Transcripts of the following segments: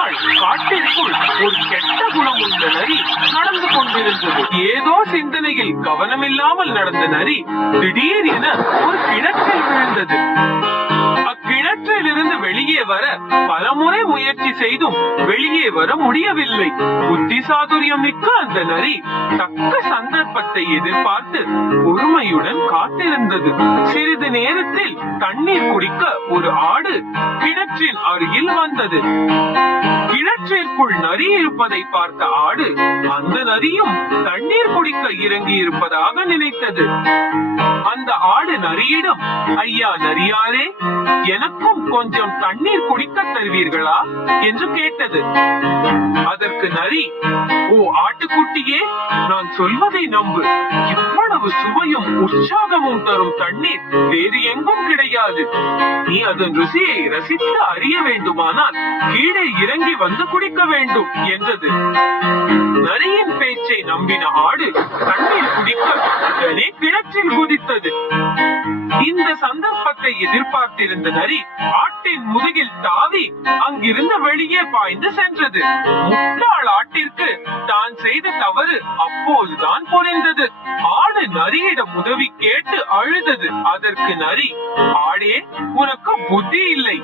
நாள் காட்டிற்குள் ஒரு கெட்ட குணம் உள்ள நரி நடந்து கொண்டிருந்தது. ஏதோ சிந்தனையில் கவனமில்லாமல் நடந்த நரி திடீரென ஒரு கிணற்றில் விழுந்தது. அக்கிணற்றில் இருந்து வெளியே வர பலமுறை முயற்சி செய்தும் வெளியே வர முடியவில்லை. புத்தி சாதுரியம் மிக்க அந்த நரி தக்க சந்தர்ப்பத்தை எதிர்பார்த்து பொறுமையுடன் காத்திருந்தது. சிறிது நேரத்தில் தண்ணீர் குடிக்க ஒரு ஆடு கிணற்றின் அருகில் வந்தது. கிணற்றிற்குள் நரி இருப்பதை பார்த்த ஆடு அந்த நரியும் தண்ணீர் குடிக்க இறங்கி இருப்பதாக நினைத்தது. அந்த ஆடு நரியிடம், ஐயா நரியாரே, எனக்கும் கொஞ்சம் தண்ணீர் குடிக்க தருவீர்களா என்று கேட்டது. அதற்கு நரி, ஓ ஆட்டுக்குட்டியே, நான் சொல்வதை நம்பு. இவ்வளவு சுவையும் உற்சாகமும் தரும் தண்ணீர் வேறு எங்கும் கிடையாது. நீ அதன் ருசியை ரசித்து அறிய வேண்டுமானால் கீழே இறங்கி வந்து குடிக்க வேண்டும் என்றது. நரியின் பேச்சை நம்பின ஆடு தண்ணீர் குடிக்க உடனே கிணற்றில் குதித்தது. இந்த சந்தர்ப்பத்தை எதிர்பார்த்திருந்த நரி ஆட்டின் முதுகில் தாவி அங்கிருந்து வெளியே பாய்ந்து சென்றது. முட்டாள் ஆட்டிற்கு தான் செய்த தவறு அப்போதுதான் புரிந்தது. ஆடு நரியிடம் உதவி கேட்டு அழுதது. அதற்கு நரி, ஆடே, உனக்கு புத்தி இல்லை.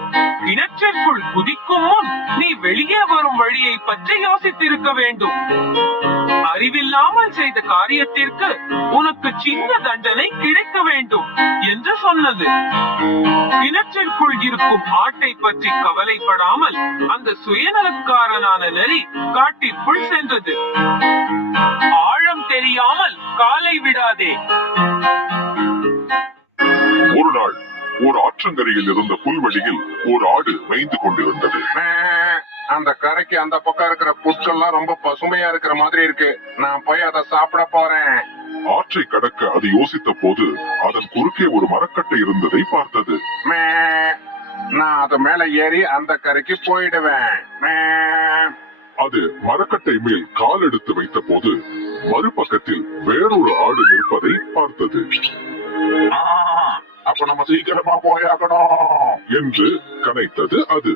கிணற்றிற்குள் குதிக்கும் முன் நீ வெளியே வரும் வழியை பற்றி யோசித்திருக்க வேண்டும். அறிவில்லாமல் செய்த காரியத்திற்கு உனக்கு சின்ன தண்டனை கிடைக்க வேண்டும் என்று சொன்னது. கிணற்றிற்குள் இருக்கும் ஆட்டை பற்றி கவலைப்படாமல் அந்த சுயநலக்காரனான நரி காட்டிற்குள் சென்றது. ஆழம் தெரியாமல் காலை விடாதே. ஒரு நாள் ஒரு ஆற்றங்கரையில் இருந்த புல்வெளியில் ஒரு ஆடு மேய்ந்து கொண்டிருந்தது. அந்த கரைக்கு அந்த பக்கம் இருக்கிற புற்றெல்லாம் ரொம்ப பசுமையா இருக்கிற மாதிரி இருக்கு. நான் போய் அதை சாப்பிட போறேன். ஆற்றை கடக்க அது யோசித்த போது அதன் குறுக்கே ஒரு மரக்கட்டை இருந்ததை பார்த்தது. நான் அது மேல ஏறி அந்த கரைக்கு போயிடுவேன். அது மரக்கட்டை மேல் கால் எடுத்து வைத்த போது மறுபக்கத்தில் வேறொரு ஆடு நிற்பதை பார்த்தது. அப்ப நம்ம சீக்கிரமா போயாகணும் என்று கனைத்தது. அது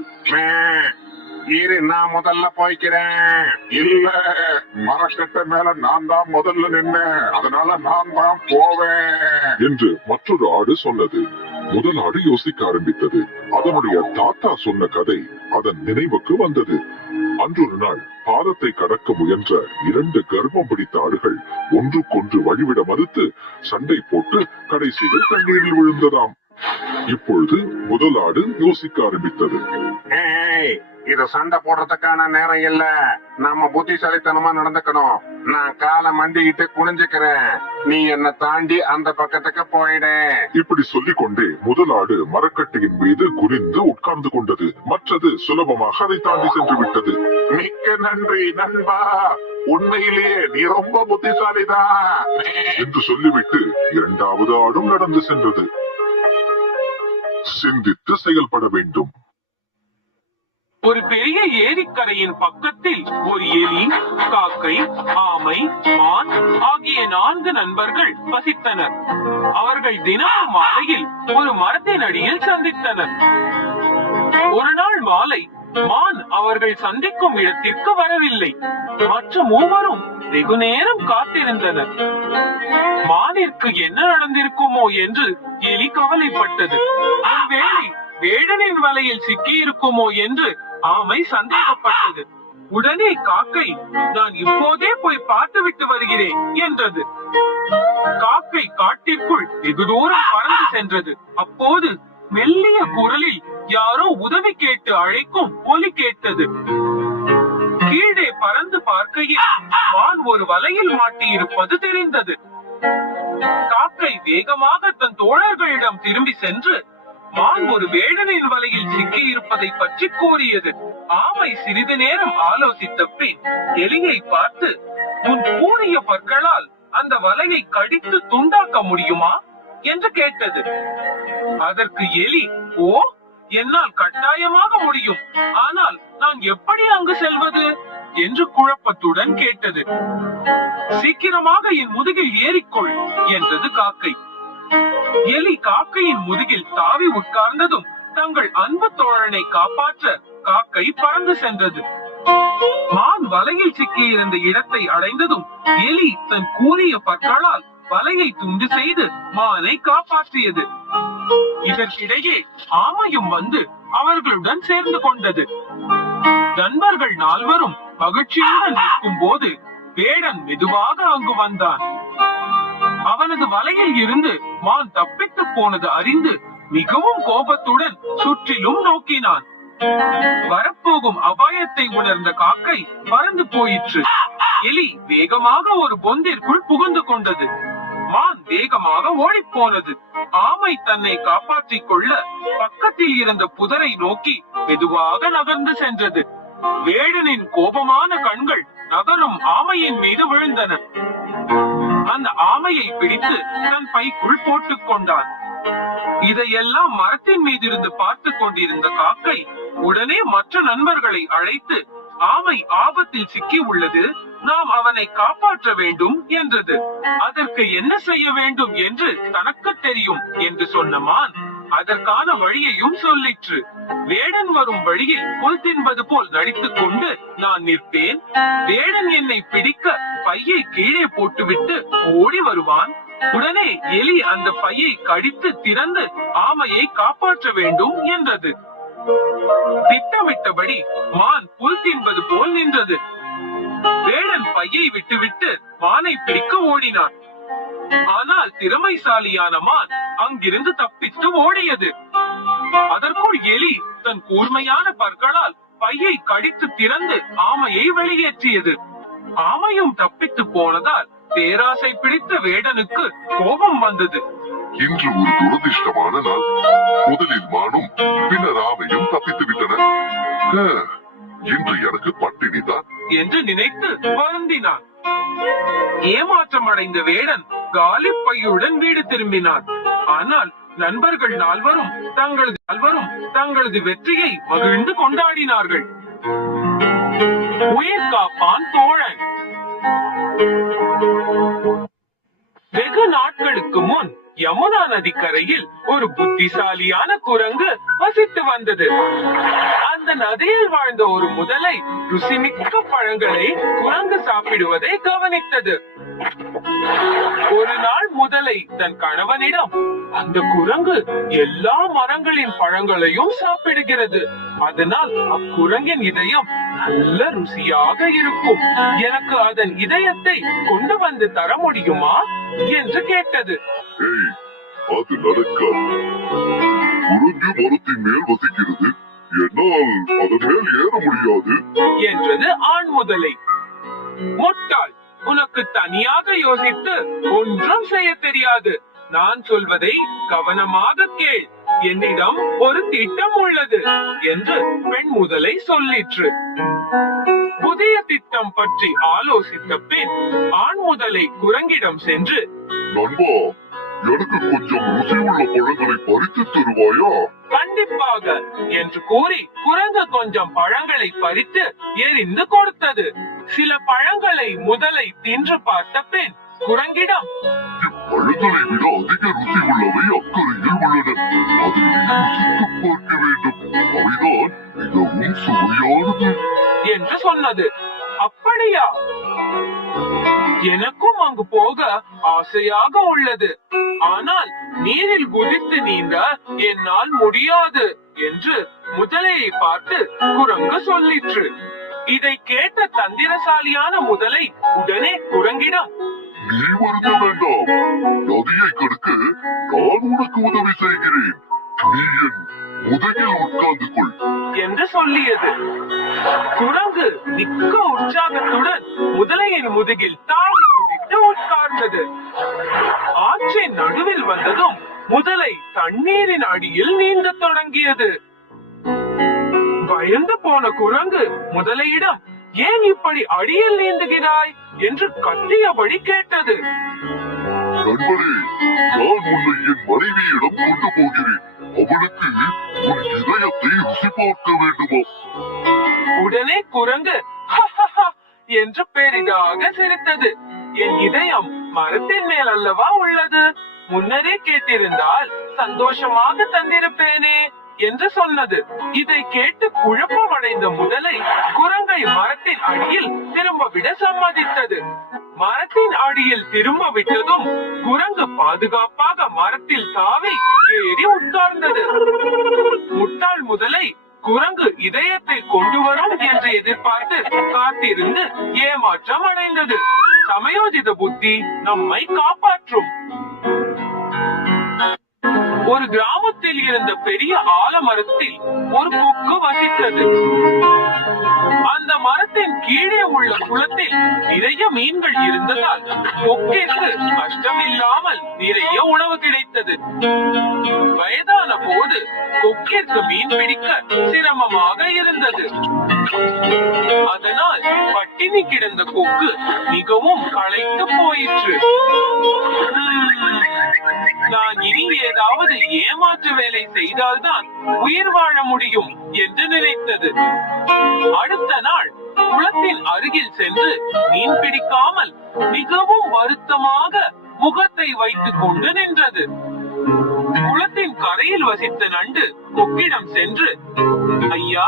இரு, நான் முதல்ல போய்க்கிறேன். இல்ல, மரக்கட்டை மேல நான் தான் முதல்ல நின்னேன், அதனால நான் தான் போவேன் என்று மற்றொரு ஆடு சொன்னது. முதல் ஆடு யோசிக்க ஆரம்பித்தது. அதனுடைய தாத்தா சொன்ன கதை அதன் நினைவுக்கு வந்தது. அன்றொரு நாள் பாலத்தை கடக்க முயன்ற இரண்டு கர்ப்பம் பிடித்த ஆடுகள் ஒன்றுக்கொன்று வழிவிட மறுத்து சண்டை போட்டு கடைசியில் தண்ணீரில் விழுந்ததாம். இப்பொழுது முதல் ஆடு யோசிக்க ஆரம்பித்தது. இது சண்டை போடுறதுக்கான நேரம் இல்ல. நாம புத்திசாலித்தனமா நடந்துக்கணும். நான் காலை மண்டிக்கிட்டு குனிஞ்சுக்கிறேன். நீ என்ன தாண்டி அந்த பக்கத்துக்கு போயிடு. இப்படி சொல்லிக் கொண்டே முதல் ஆடு மரக்கட்டையின் மீது குனிந்து உட்கார்ந்து கொண்டது. மற்றது சுலபமாக அதை தாண்டி சென்று விட்டது. மிக்க நன்றி நண்பா, உண்மையிலேயே நீ ரொம்ப புத்திசாலிதான் என்று சொல்லிவிட்டு இரண்டாவது ஆடும் நடந்து சென்றது. சிந்தித்து செயல்பட வேண்டும். ஒரு பெரிய ஏரிக்கரையின் பக்கத்தில் ஒரு எலி, காக்கை, ஆமை, மான் ஆகிய 4 நண்பர்கள் வசித்தனர். அவர்கள் தினமும் மாலையில் ஒரு மரத்தின் அடியில் சந்தித்தனர். ஒரு நாள் மாலை மான் அவர்கள் சந்திக்கும் இடத்திற்கு வரவில்லை. மற்ற மூவரும் வெகு நேரம் காத்திருந்தனர். மானிற்கு என்ன நடந்திருக்குமோ என்று எலி கவலைப்பட்டது. ஒருவேளை வேடனின் வலையில் சிக்கி இருக்குமோ என்று ஆமை சந்தேகப்பட்டது. உடனே காக்கை, நான் இப்போதே போய் பார்த்து விட்டு வருகிறேன் என்றது. காக்கை காட்டிற்குள் வெகு தூரம் பறந்து சென்றது. அப்போது மெல்லிய குரலில் யாரோ உதவி கேட்டு அழைக்கும் ஒலி கேட்டது. கீழே பறந்து பார்க்கையில் மான் ஒரு வலையில் மாட்டி இருப்பது தெரிந்தது. காக்கை வேகமாக தன் தோழர்களிடம் திரும்பி சென்று மான் ஒரு வேடனின் வலையில் சிக்கி இருப்பதை பற்றி கூறியது. ஆமை சிறிது நேரம் ஆலோசித்த பின் எலியை பார்த்து, உன் கூறிய பற்களால் அந்த வலையை கடித்து துண்டாக்க முடியுமா என்று கேட்டது. அதற்கு எலி, ஓ, என்னால் கட்டாயமாக முடியும். ஆனால் நான் எப்படி அங்கு செல்வது என்று குழப்பத்துடன் கேட்டது. சீக்கிரமாக என் முதுகில் ஏறிக்கொள் என்றது காக்கை. எலி காக்கையின் முதுகில் தாவி உட்கார்ந்ததும் தங்கள் அன்பு தோழனை காப்பாற்ற காக்கை பறந்து சென்றது. மான் வலையில் சிக்கியிருந்த இடத்தை அடைந்ததும் எலி தன் கூரிய பற்களால் வலையை துண்டு செய்து மானை காப்பாற்றியது. இதற்கிடையே ஆமையும் வந்து அவர்களுடன் சேர்ந்து கொண்டது. நண்பர்கள் நால்வரும் மகிழ்ச்சியுடன் நிற்கும் போது வேடன் மெதுவாக அங்கு வந்தான். அவனது வலையில் இருந்து மான் தப்பித்து போனது அறிந்து மிகவும் கோபத்துடன் சுற்றிலும் நோக்கினான். வரப்போகும் அபாயத்தை உணர்ந்த காக்கை பறந்து போயிற்று. எலி வேகமாக ஒரு பொந்திற்குள் புகுந்து கொண்டது. மான் வேகமாக ஓடிப் போனது. ஆமை தன்னை காப்பாற்றிக் கொள்ள பக்கத்தில் இருந்த புதரை நோக்கி மெதுவாக நகர்ந்து சென்றது. வேடனின் கோபமான கண்கள் நகரும் ஆமையின் மீது விழுந்தன. அந்த ஆமையை பிடித்து தன் பைக்குள் போட்டுக் கொண்டான். இதையெல்லாம் மரத்தின் மீது இருந்து பார்த்து கொண்டிருந்த காக்கை உடனே மற்ற நண்பர்களை அழைத்து, ஆமை ஆபத்தில் சிக்கி உள்ளது, நாம் அவனை காப்பாற்ற வேண்டும் என்றது. அதற்கு என்ன செய்ய வேண்டும் என்று தனக்கு தெரியும் என்று சொன்ன மான் அதற்கான வழியையும் சொல்லிற்று. வேடன் வரும் வழியில் புல் தின்பது போல் நடித்துக் கொண்டு நான் நிற்பேன். வேடன் என்னை பிடிக்க பையை கீழே போட்டுவிட்டு ஓடி வருவான். உடனே எலி அந்த பையை கடித்து திறந்து ஆமையை காப்பாற்ற வேண்டும் என்றது. திட்டமிட்டபடி மான் புல் தின்பது போல் நின்றது. வேடன் பையை விட்டுவிட்டு மானை பிடிக்க ஓடினான். ஆனால் திறமைசாலியான மான் அங்கிருந்து தப்பித்து ஓடியது. அதற்குள் எலி தன் கூர்மையான பற்களால் பையை கடித்து திறந்து ஆமையை வெளியேற்றியது. ஆமையும் தப்பித்து போனதால் பேராசை பிடித்த வேடனுக்கு கோபம் வந்தது. இன்று ஒரு துரதிர்ஷ்டமான நாள். முதலில் மானும் பின்னர் ஆமையும் தப்பித்து விட்டனர். இன்று எனக்கு பட்டினிதான் என்று நினைத்து வருந்தினான். ஏமாற்றம் அடைந்த வேடன் காலி பையுடன் வீடு திரும்பினான். ஆனால் நண்பர்கள் நால்வரும் தங்களது வெற்றியை மகிழ்ந்து கொண்டாடினார்கள். உயிர் காப்பான் தோழன். வெகு நாட்களுக்கு முன் யமுனா நதிக்கரையில் ஒரு புத்திசாலியான குரங்கு வசித்து வந்தது. அந்த நதியில் வாழ்ந்த ஒரு முதலை ருசிமிக்க பழங்களை குரங்கு சாப்பிடுவதை கவனித்தது. ஒரு நாள் முதலை தன் கணவனிடம், அந்த குரங்கு எல்லா மரங்களின் பழங்களையும் சாப்பிடுகிறது, அதனால் அக்குரங்கின் இதயம் நல்ல ருசியாக இருக்கும், எனக்கு அதன் இதயத்தை கொண்டு வந்து தர முடியுமா என்று கேட்டது. அது நடக்காது. குரங்கு மரத்தின் மேல் வசிக்கிறது, என்னால் அதன் மேல் ஏற முடியாது என்றது ஆண் முதலை. முட்டாள், உனக்கு தனியாக யோசித்து ஒன்றும் செய்ய தெரியாது. நான் சொல்வதை கவனமாக கேள். என்னிடம் ஒரு திட்டம் உள்ளது என்று பெண் முதலை சொல்லிற்று. புதிய திட்டம் பற்றி ஆலோசித்த பின் ஆண் முதலை குரங்கிடம் சென்று, நண்பா, எனக்கு கொஞ்சம் ருசி உள்ள பழங்களை பறித்து தருவாயா? கண்டிப்பாக என்று கூறி குரங்கு கொஞ்சம் பழங்களை பறித்து எரிந்து கொடுத்தது. சில பழங்களை முதலை தின்று பார்த்த பின் குரங்கிடம், இப்பழங்களை விட அதிக ருசி உள்ளவை அக்கறையில் உள்ளன, அதை ருசித்து பார்க்க வேண்டும், அவைதான் மிகவும் சுவையானது என்று சொன்னது. அப்படியா? எனக்கும் அங்கு போக ஆசையாக உள்ளது, ஆனால் நீரில் குதித்து நீந்த என்னால் முடியாது என்று முதலையை பார்த்து குரங்கு சொல்லிற்று. இதை கேட்ட தந்திரசாலியான முதலை உடனே குரங்கிடம், நீ வருந்த வேண்டாம், நதியை கடக்க நான் உனக்கு உதவி செய்கிறேன், நீ என் முதுகில் உட்கார்ந்து கொள் என்று சொல்லியது. குரங்கு மிக்க உற்சாகத்துடன் முதலையின் முதுகில் தாவி குதித்து உட்கார்ந்தது. ஆற்றின் நடுவில் வந்ததும் முதலை தண்ணீரின் அடியில் நீந்த தொடங்கியது. பயந்து போன குரங்கு முதலையிடம், ஏன் இப்படி அடியில் நீந்துகிறாய் என்று கத்தியபடி கேட்டது. நண்பரே, நான் உன்னை என் மனைவியிடம் கொண்டு போகிறேன், அவளுக்கு உன் இதயத்தை ருசி பார்க்க வேண்டுமா? உடனே குரங்கு என்று பெரிதாக சிரித்தது. என் இதயம் மரத்தின் மேல் அல்லவா உள்ளது, முன்னரே கேட்டிருந்தால் சந்தோஷமாக தந்திருப்பேனே என்று சொன்னது. இதை கேட்டு குழப்பமடைந்த முதலை குரங்கை மரத்தின் அடியில் திரும்ப விட சம்மதித்தது. மரத்தின் அடியில் திரும்ப விட்டதும் குரங்கு பாதுகாப்பாக மரத்தில் தாவி ஏறி உட்கார்ந்தது. முட்டாள் முதலை குரங்கு இதயத்தை கொண்டு வரும் என்று எதிர்பார்த்து காத்திருந்து ஏமாற்றம் அடைந்தது. சமயோஜித புத்தி நம்மை காப்பாற்றும். ஒரு கிராமத்தில் இருந்த பெரிய ஆலமரத்தில் ஒரு கொக்கு வசித்தது. அந்த மரத்தின் கீழே உள்ள குளத்தில் நிறைய மீன்கள் இருந்ததால் கொக்கிற்கு கஷ்டமில்லாமல் நிறைய உணவு கிடைத்தது. வயதான போது கொக்கிற்கு மீன் பிடிக்க சிரமமாக இருந்தது. அதனால் பட்டினி கிடந்த கொக்கு மிகவும் களைத்து போயிற்று. நான் இனி ஏதாவது ஏமாற்று வேலை செய்தால்தான் உயிர் வாழ முடியும் என்று நினைத்தது. அடுத்த நாள் குளத்தின் அருகில் சென்று மீன் பிடிக்காமல் மிகவும் வருத்தமாக முகத்தை வைத்துக் கொண்டு நின்றது. குளத்தின் கரையில் வசித்த நண்டு கொக்கிடம் சென்று, ஐயா,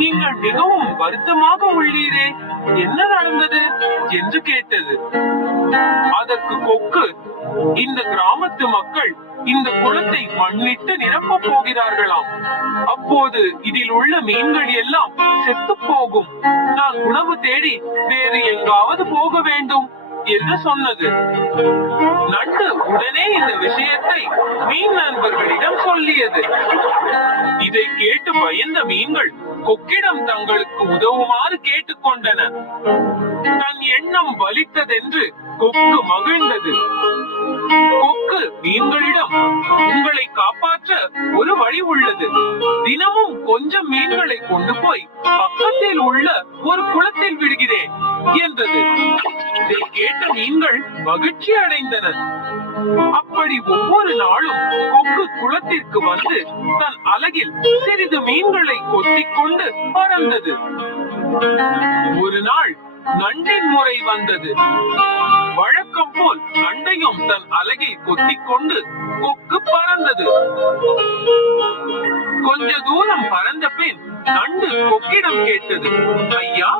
நீங்கள் மிகவும் வருத்தமாக உள்ளீரே, என்ன நடந்தது என்று கேட்டது. அதற்கு கொக்கு, இந்த கிராமத்து மக்கள் இந்த குளத்தை மண்ணிட்டு நிரப்ப போகிறார்களாம். அப்போது இதில் உள்ள மீன்கள் எல்லாம் செத்து போகும். நான் உணவு தேடி வேறு எங்காவது போக வேண்டும் என்று சொன்னது. நண்டு உடனே இந்த விஷயத்தை மீன் நண்பர்களிடம் சொல்லியது. இதை கேட்டு பயந்த மீன்கள் கொக்கிடம் தங்களுக்கு உதவுமாறு கேட்டுக்கொண்டன. தன் எண்ணம் பலித்ததென்று கொக்கு மகிழ்ந்தது. கொக்கு மீன்களிடம், உங்களை காப்பாற்ற ஒரு வழி உள்ளது. தினமும் கொஞ்சம் மீன்களை கொண்டு போய் பக்கத்தில் உள்ள ஒரு குளத்தில் விடுகிறேன் என்றது. இதை கேட்ட மீன்கள் மகிழ்ச்சி அடைந்தன. அப்படி ஒவ்வொரு நாளும் கொக்கு குளத்திற்கு வந்து தன் அலகில் சிறிது மீன்களை கொத்திக் கொண்டு பறந்தது. ஒரு நாள் நண்டின் முறை வந்தது. வழக்கம் போல் நண்டையும் தன் அலகை கொத்திக் கொண்டு கொக்கு பறந்தது. கொஞ்ச தூரம் பறந்த பின் நண்டு கொக்கிடம் கேட்டது, ஐயா,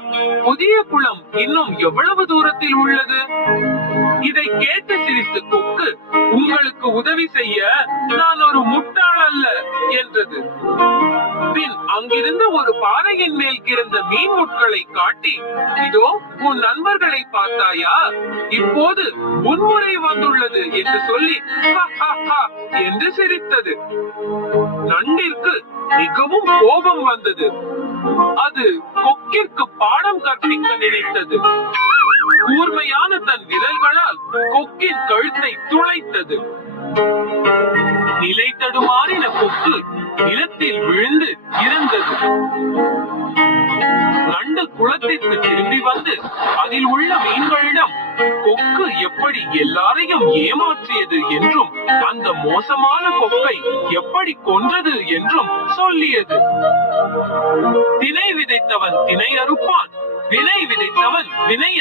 புதிய குளம் இன்னும் எவ்வளவு தூரத்தில் உள்ளது? இதை கேட்டு சிரித்த கொக்கு, உங்களுக்கு உதவி செய்ய நான் ஒரு முட்டாள் அல்ல என்றது. பின் அங்கிருந்த ஒரு பாறையின் மேல் கிடந்த மீன் முட்களை காட்டி, இதோ உன் நண்பர்களை பார்த்தாயா, இப்போது முன்முறை வந்துள்ளது என்று சொல்லி என்று சிரித்தது. நண்டிற்கு மிகவும் கோபம் வந்தது. அது கொக்கிற்கு பாடம் கற்பிக்க நினைத்தது. கூர்மையான தன் விரல்களால் கொக்கின் கழுத்தை துளைத்தது. நிலை தடுமாறின கொக்கு நிலத்தில் விழுந்து இறந்தது. நண்டு குளத்திற்கு திரும்பி வந்து அதில் உள்ள மீன்களிடம் கொக்கு எப்படி எல்லாரையும் ஏமாற்றியது என்றும் அந்த மோசமான கொக்கை எப்படி கொன்றது என்றும் சொல்லியது. திணை விதைத்தவன் திணை அறுப்பான், வினை விதைத்தவன் வினை